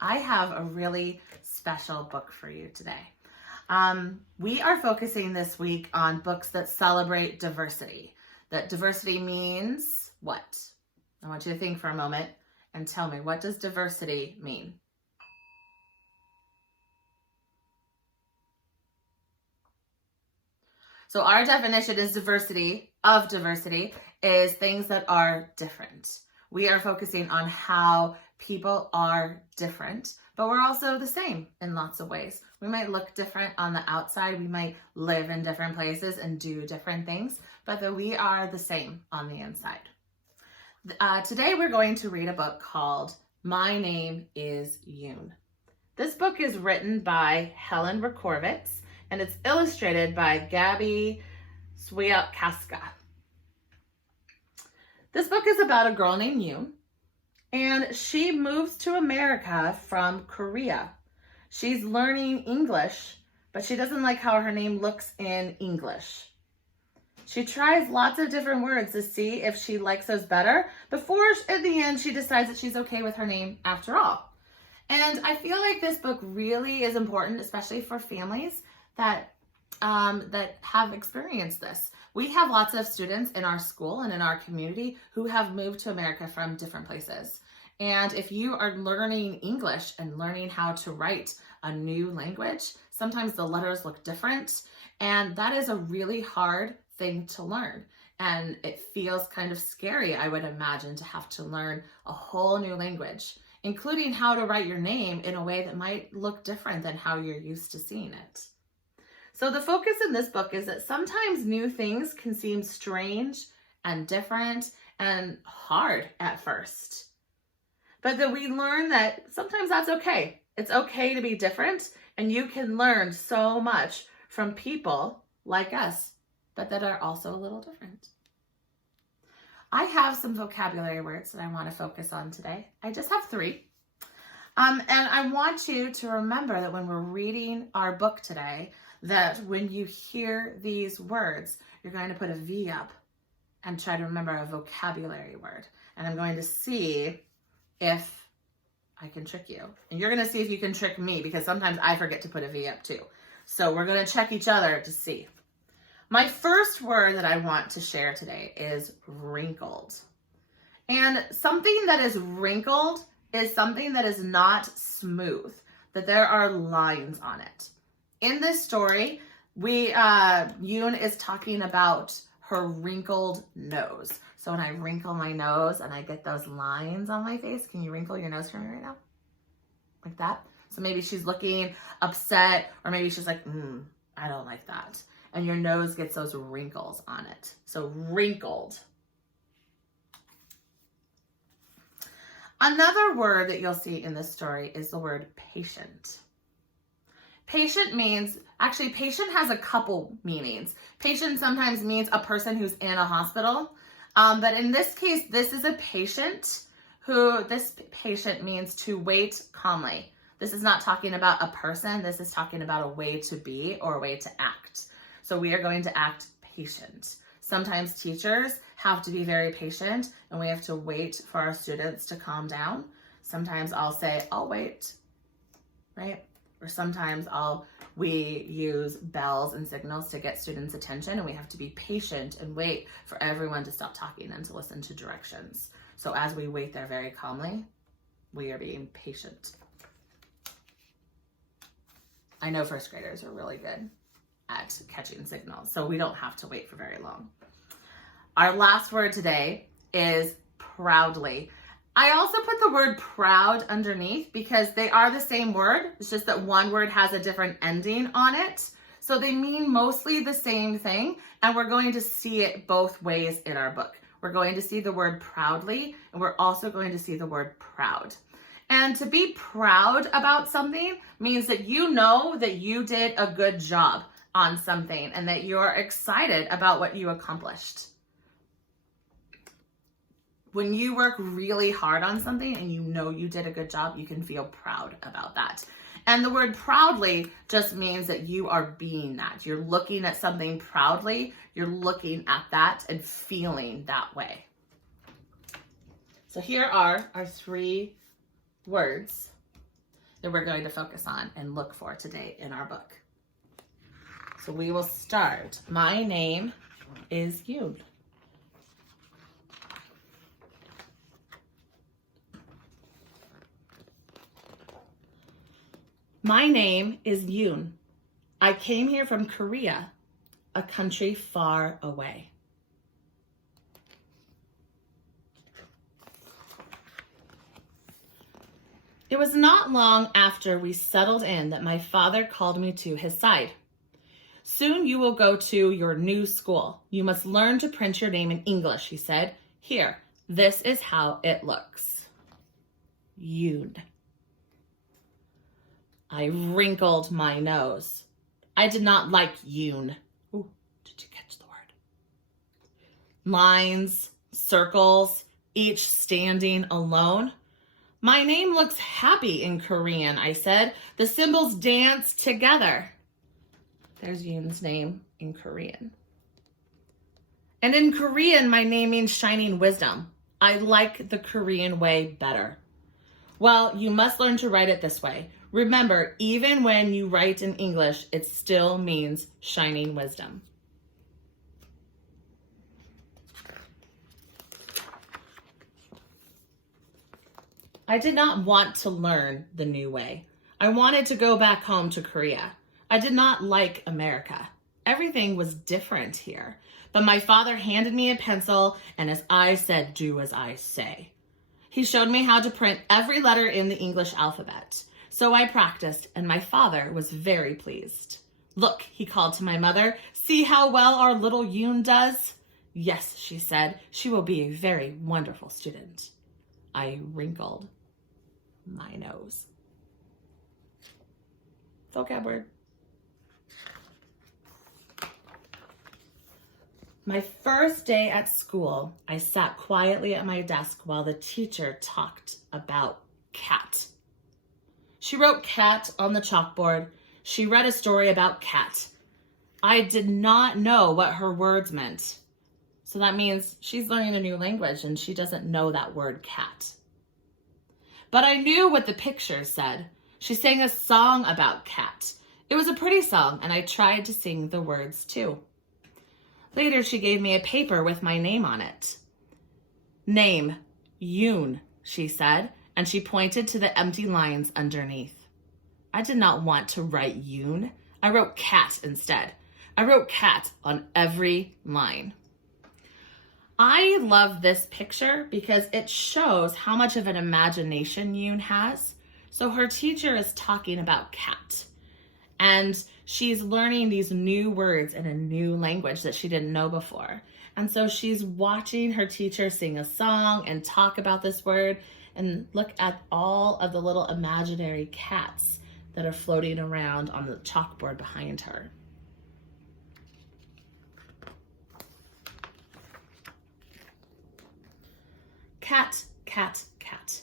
I have a really special book for you today. We are focusing this week on books that celebrate diversity. That diversity means what? I want you to think for a moment and tell me, what does diversity mean? So our definition is diversity is things that are different. We are focusing on how people are different, but we're also the same in lots of ways. We might look different on the outside. We might live in different places and do different things, but that we are the same on the inside. Today we're going to read a book called My Name is Yoon. This book is written by Helen Rakorvitz, and it's illustrated by Gabby Swiatkowska. This book is about a girl named Yoon, and she moves to America from Korea. She's learning English, but she doesn't like how her name looks in English. She tries lots of different words to see if she likes those better before, in the end, she decides that she's okay with her name after all. And I feel like this book really is important, especially for families that have experienced this. We have lots of students in our school and in our community who have moved to America from different places. And if you are learning English and learning how to write a new language, sometimes the letters look different. And that is a really hard thing to learn. And it feels kind of scary, I would imagine, to have to learn a whole new language, including how to write your name in a way that might look different than how you're used to seeing it. So the focus in this book is that sometimes new things can seem strange and different and hard at first. But that we learn that sometimes that's okay. It's okay to be different, and you can learn so much from people like us, but that are also a little different. I have some vocabulary words that I want to focus on today. I just have 3. And I want you to remember that when we're reading our book today, that when you hear these words, you're going to put a V up and try to remember a vocabulary word. And I'm going to see if I can trick you. And you're going to see if you can trick me, because sometimes I forget to put a V up too. So we're going to check each other to see. My first word that I want to share today is wrinkled. And something that is wrinkled is something that is not smooth, that there are lines on it. In this story, Yoon is talking about her wrinkled nose. So when I wrinkle my nose and I get those lines on my face, can you wrinkle your nose for me right now? Like that? So maybe she's looking upset, or maybe she's like, I don't like that. And your nose gets those wrinkles on it. So wrinkled. Another word that you'll see in this story is the word patient. Patient has a couple meanings. Patient sometimes means a person who's in a hospital. But in this case, this is a patient this patient means to wait calmly. This is not talking about a person. This is talking about a way to be or a way to act. So we are going to act patient. Sometimes teachers have to be very patient, and we have to wait for our students to calm down. Sometimes I'll say, I'll wait, right? Or sometimes we use bells and signals to get students' attention, and we have to be patient and wait for everyone to stop talking and to listen to directions. So as we wait there very calmly, we are being patient. I know first graders are really good at catching signals, so we don't have to wait for very long. Our last word today is proudly. I also put the word proud underneath because they are the same word. It's just that one word has a different ending on it. So they mean mostly the same thing, and we're going to see it both ways in our book. We're going to see the word proudly, and we're also going to see the word proud. And to be proud about something means that you know that you did a good job on something and that you're excited about what you accomplished. When you work really hard on something and you know you did a good job, you can feel proud about that. And the word proudly just means that you are being that. You're looking at something proudly. You're looking at that and feeling that way. So here are our 3 words that we're going to focus on and look for today in our book. So we will start. My name is Yoon. My name is Yoon. I came here from Korea, a country far away. It was not long after we settled in that my father called me to his side. Soon you will go to your new school. You must learn to print your name in English, he said. Here, this is how it looks. Yoon. I wrinkled my nose. I did not like Yoon. Ooh, did you catch the word? Lines, circles, each standing alone. My name looks happy in Korean, I said. The symbols dance together. There's Yoon's name in Korean. And in Korean, my name means shining wisdom. I like the Korean way better. Well, you must learn to write it this way. Remember, even when you write in English, it still means shining wisdom. I did not want to learn the new way. I wanted to go back home to Korea. I did not like America. Everything was different here. But my father handed me a pencil, and as I said, do as I say. He showed me how to print every letter in the English alphabet. So I practiced, and my father was very pleased. Look, he called to my mother, see how well our little Yoon does? Yes, she said, she will be a very wonderful student. I wrinkled my nose. Vocab word. My first day at school, I sat quietly at my desk while the teacher talked about cat. She wrote cat on the chalkboard. She read a story about cat. I did not know what her words meant. So that means she's learning a new language and she doesn't know that word cat. But I knew what the picture said. She sang a song about cat. It was a pretty song and I tried to sing the words too. Later, she gave me a paper with my name on it. Name, Yoon, she said, and she pointed to the empty lines underneath. I did not want to write Yoon. I wrote cat instead. I wrote cat on every line. I love this picture because it shows how much of an imagination Yoon has. So her teacher is talking about cat. And she's learning these new words in a new language that she didn't know before. And so she's watching her teacher sing a song and talk about this word and look at all of the little imaginary cats that are floating around on the chalkboard behind her. Cat, cat, cat.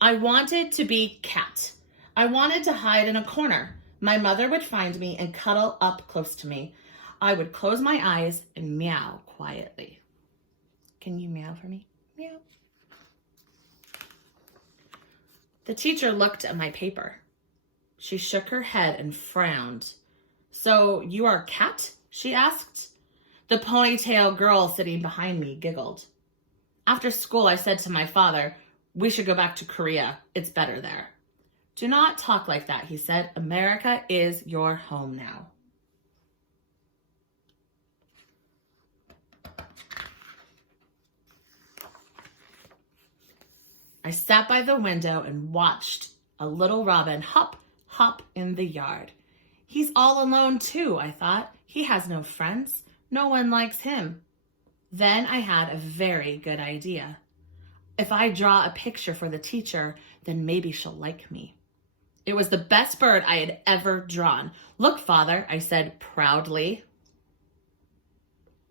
I wanted to be cat. I wanted to hide in a corner. My mother would find me and cuddle up close to me. I would close my eyes and meow quietly. Can you meow for me? Meow. The teacher looked at my paper. She shook her head and frowned. So you are cat? She asked. The ponytail girl sitting behind me giggled. After school, I said to my father, we should go back to Korea. It's better there. Do not talk like that, he said. America is your home now. I sat by the window and watched a little robin hop, hop in the yard. He's all alone too, I thought. He has no friends. No one likes him. Then I had a very good idea. If I draw a picture for the teacher, then maybe she'll like me. It was the best bird I had ever drawn. Look, Father, I said proudly.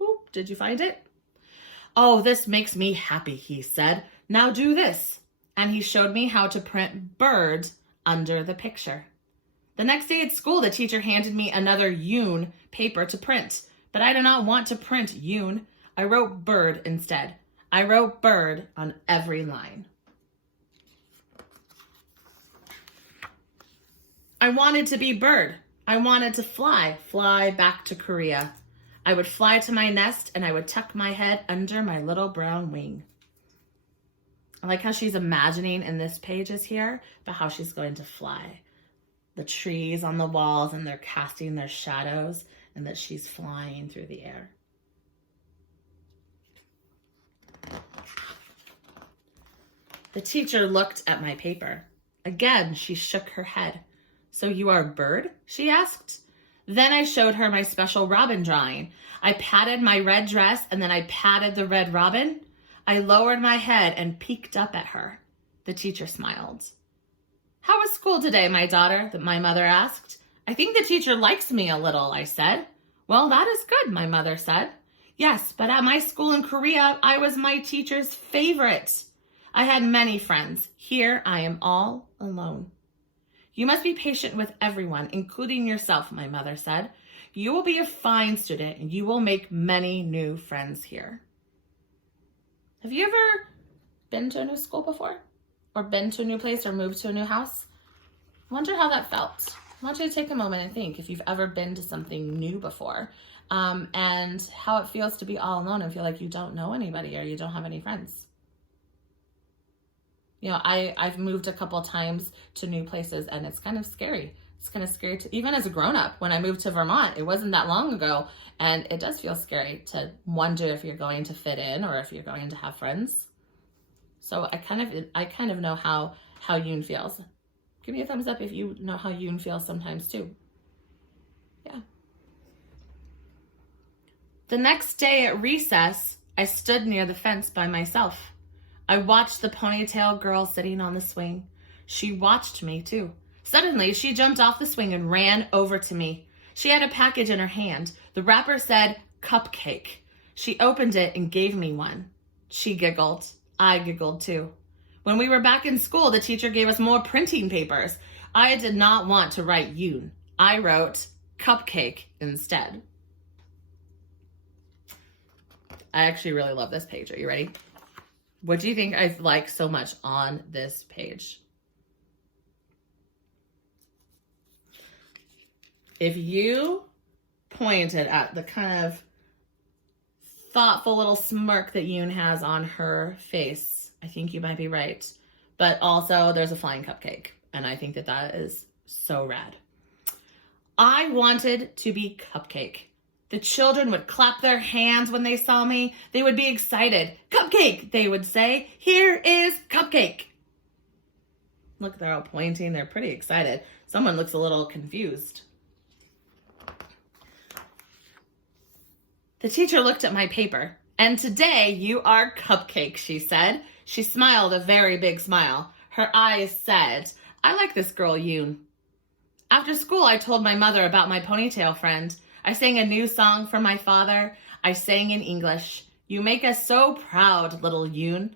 Ooh, did you find it? Oh, this makes me happy, he said. Now do this. And he showed me how to print birds under the picture. The next day at school, the teacher handed me another Yoon paper to print. But I did not want to print Yoon. I wrote bird instead. I wrote bird on every line. I wanted to be bird. I wanted to fly back to Korea. I would fly to my nest and I would tuck my head under my little brown wing. I like how she's imagining in this pages here about how she's going to fly. The trees on the walls and they're casting their shadows and that she's flying through the air. The teacher looked at my paper. Again, she shook her head. So you are a bird? She asked. Then I showed her my special robin drawing. I patted my red dress and then I patted the red robin. I lowered my head and peeked up at her. The teacher smiled. How was school today, my daughter? My mother asked. I think the teacher likes me a little, I said. Well, that is good, my mother said. Yes, but at my school in Korea, I was my teacher's favorite. I had many friends. Here I am all alone. You must be patient with everyone, including yourself, my mother said. You will be a fine student and you will make many new friends here. Have you ever been to a new school before? Or been to a new place or moved to a new house? I wonder how that felt. I want you to take a moment and think if you've ever been to something new before, and how it feels to be all alone and feel like you don't know anybody or you don't have any friends. You know, I've moved a couple times to new places and it's kind of scary. It's kind of scary to, even as a grown-up, when I moved to Vermont, it wasn't that long ago, and it does feel scary to wonder if you're going to fit in or if you're going to have friends. So I kind of know how Yoon feels. Give me a thumbs up if you know how Yoon feels sometimes too. Yeah. The next day at recess, I stood near the fence by myself. I watched the ponytail girl sitting on the swing. She watched me too. Suddenly, she jumped off the swing and ran over to me. She had a package in her hand. The wrapper said, cupcake. She opened it and gave me one. She giggled. I giggled too. When we were back in school, the teacher gave us more printing papers. I did not want to write Yoon. I wrote cupcake instead. I actually really love this page. Are you ready? What do you think I like so much on this page? If you pointed at the kind of thoughtful little smirk that Yoon has on her face, I think you might be right. But also there's a flying cupcake, and I think that that is so rad. I wanted to be Cupcake. The children would clap their hands when they saw me. They would be excited. Cupcake, they would say. Here is Cupcake. Look, they're all pointing. They're pretty excited. Someone looks a little confused. The teacher looked at my paper. And today you are Cupcake, she said. She smiled a very big smile. Her eyes said, I like this girl, Yoon. After school, I told my mother about my ponytail friend. I sang a new song for my father. I sang in English. You make us so proud, little Yoon.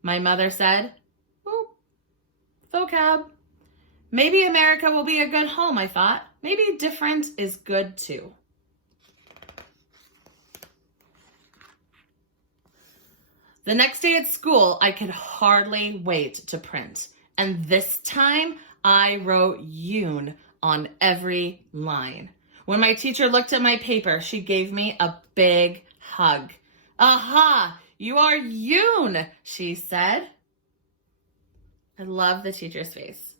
My mother said, oh, vocab. Maybe America will be a good home, I thought. Maybe different is good too. The next day at school, I could hardly wait to print. And this time, I wrote Yoon on every line. When my teacher looked at my paper, she gave me a big hug. Aha, you are Yoon, she said. I love the teacher's face.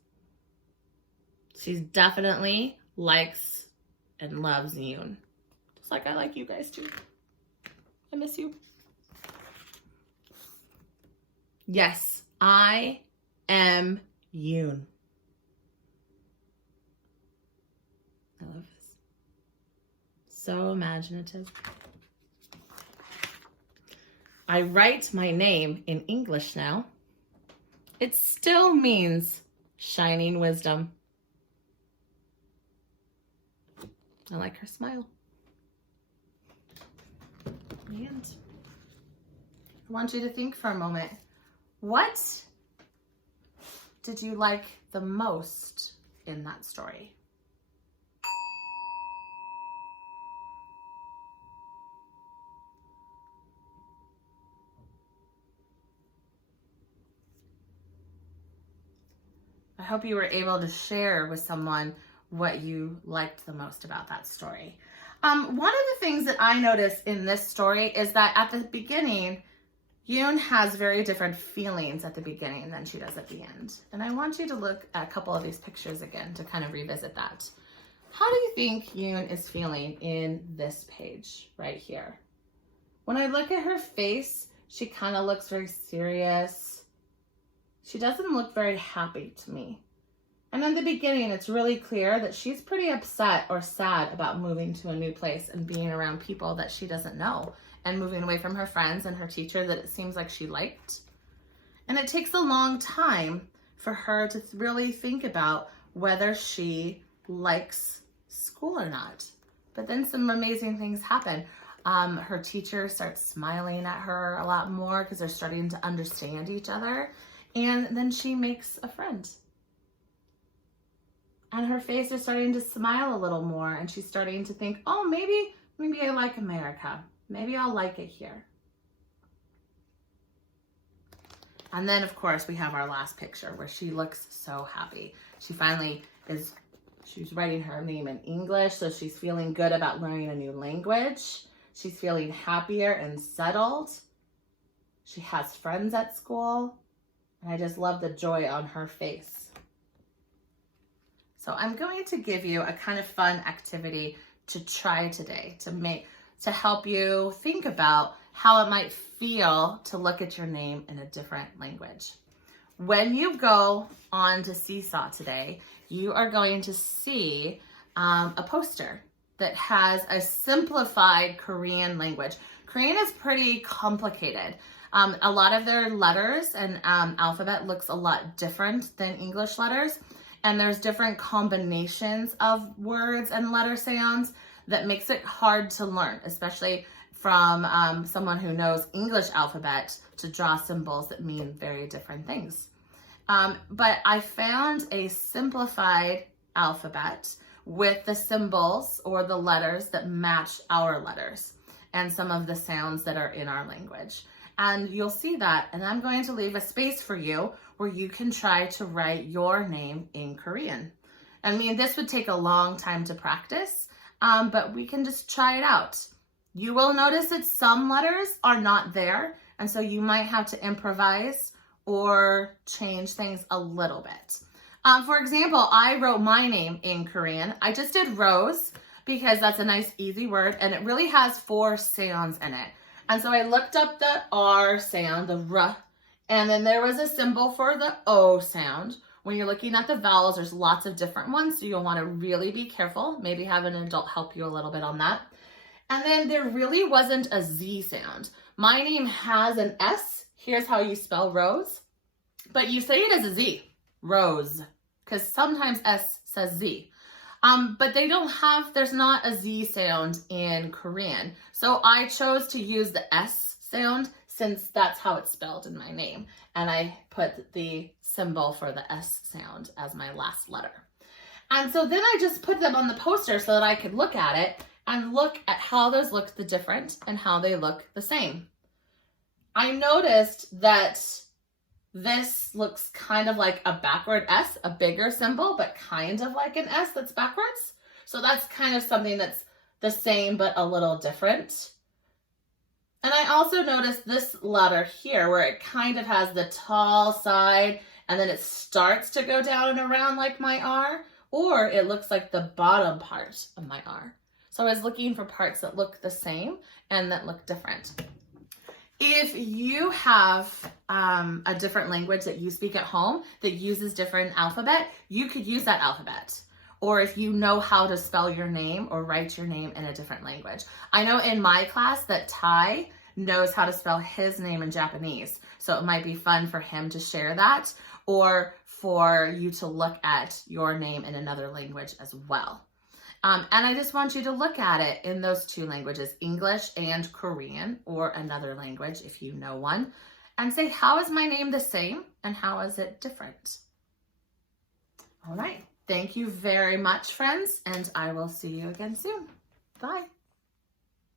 She definitely likes and loves Yoon. Just like I like you guys too. I miss you. Yes, I am Yoon. I love this. So imaginative. I write my name in English now. It still means shining wisdom. I like her smile. And I want you to think for a moment. What did you like the most in that story? I I hope you were able to share with someone what you liked the most about that story. One of the things that I noticed in this story is that at the beginning, Yoon has very different feelings at the beginning than she does at the end. And I want you to look at a couple of these pictures again to kind of revisit that. How do you think Yoon is feeling in this page right here? When I look at her face, she kind of looks very serious. She doesn't look very happy to me. And in the beginning, it's really clear that she's pretty upset or sad about moving to a new place and being around people that she doesn't know and moving away from her friends and her teacher that it seems like she liked. And it takes a long time for her to really think about whether she likes school or not. But then some amazing things happen. Her teacher starts smiling at her a lot more because they're starting to understand each other. And then she makes a friend. And her face is starting to smile a little more, and she's starting to think, oh, maybe I like America. Maybe I'll like it here. And then, of course, we have our last picture where she looks so happy. She's writing her name in English, so she's feeling good about learning a new language. She's feeling happier and settled. She has friends at school. And I just love the joy on her face. So I'm going to give you a kind of fun activity to try today to help you think about how it might feel to look at your name in a different language. When you go on to Seesaw today, you are going to see a poster that has a simplified Korean language. Korean is pretty complicated. A lot of their letters and alphabet looks a lot different than English letters. And there's different combinations of words and letter sounds that makes it hard to learn, especially from someone who knows English alphabet to draw symbols that mean very different things. But I found a simplified alphabet with the symbols or the letters that match our letters and some of the sounds that are in our language. And you'll see that, and I'm going to leave a space for you where you can try to write your name in Korean. I mean, this would take a long time to practice, but we can just try it out. You will notice that some letters are not there, and so you might have to improvise or change things a little bit. For example, I wrote my name in Korean. I just did Rose because that's a nice, easy word, and it really has 4 sounds in it. And so I looked up the R sound, the R, and then there was a symbol for the O sound. When you're looking at the vowels, there's lots of different ones, so you'll want to really be careful. Maybe have an adult help you a little bit on that. And then there really wasn't a Z sound. My name has an S. Here's how you spell Rose. But you say it as a Z, Rose, because sometimes S says Z. But there's not a Z sound in Korean. So I chose to use the S sound since that's how it's spelled in my name. And I put the symbol for the S sound as my last letter. And so then I just put them on the poster so that I could look at it and look at how those look the different and how they look the same. I noticed that this looks kind of like a backward S, a bigger symbol, but kind of like an S that's backwards. So that's kind of something that's the same, but a little different. And I also noticed this letter here where it kind of has the tall side and then it starts to go down and around like my R, or it looks like the bottom part of my R. So I was looking for parts that look the same and that look different. If you have a different language that you speak at home that uses different alphabet, you could use that alphabet. Or if you know how to spell your name or write your name in a different language. I know in my class that Ty knows how to spell his name in Japanese. So it might be fun for him to share that or for you to look at your name in another language as well. And I just want you to look at it in those 2 languages, English and Korean, or another language if you know one, and say, how is my name the same and how is it different? All right. Thank you very much, friends, and I will see you again soon. Bye.